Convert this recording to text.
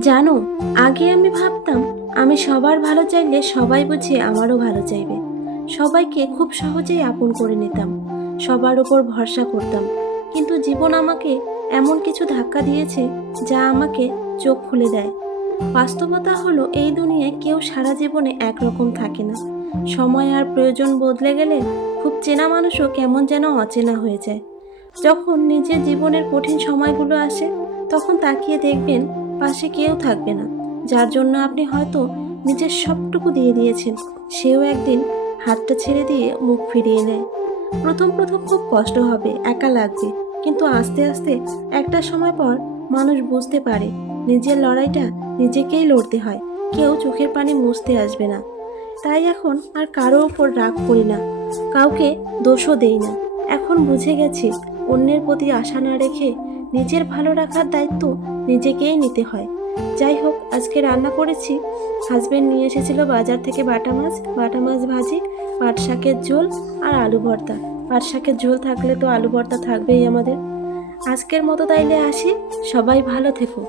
জানো, আগে আমি ভাবতাম আমি সবার ভালো চাইলে সবাই বুঝি আমারও ভালো চাইবে। সবাইকে খুব সহজেই আপন করে নিতাম, সবার উপর ভরসা করতাম। কিন্তু জীবন আমাকে এমন কিছু ধাক্কা দিয়েছে যা আমাকে চোখ খুলে দেয়। বাস্তবতা হলো এই দুনিয়ায় কেউ সারা জীবনে একরকম থাকে না। সময় আর প্রয়োজন বদলে গেলে খুব চেনা মানুষও কেমন যেন অচেনা হয়ে যায়। যখন নিজের জীবনের কঠিন সময়গুলো আসে, তখন তাকিয়ে দেখবেন পাশে কেউ থাকবে না। যার জন্য আপনি হয়তো নিজের সবটুকু দিয়ে দিয়েছেন, সেও একদিন হাতটা ছেড়ে দিয়ে মুখ ফিরিয়ে নেয়। প্রথম প্রথম খুব কষ্ট হবে, একা লাগবে, কিন্তু আস্তে আস্তে একটা সময় পর মানুষ বুঝতে পারে নিজের লড়াইটা নিজেকেই লড়তে হয়। কেউ চোখের পানি মুছতে আসবে না। তাই এখন আর কারো ওপর রাগ করি না, কাউকে দোষও দেই না। এখন বুঝে গেছি অন্যের প্রতি আশা না রেখে নিজের ভালো রাখার দায়িত্ব নিজেকেই নিতে হয়। যাই হোক, আজকে রান্না করেছি, হাজবেন্ড নিয়ে এসেছিল বাজার থেকে বাটা মাছ ভাজি, পাট শাকের ঝোল আর আলু ভর্তা। পাট শাকের ঝোল থাকলে তো আলু ভর্তা থাকবেই আমাদের। আজকের মতো তাইলে আসি, সবাই ভালো থেকো।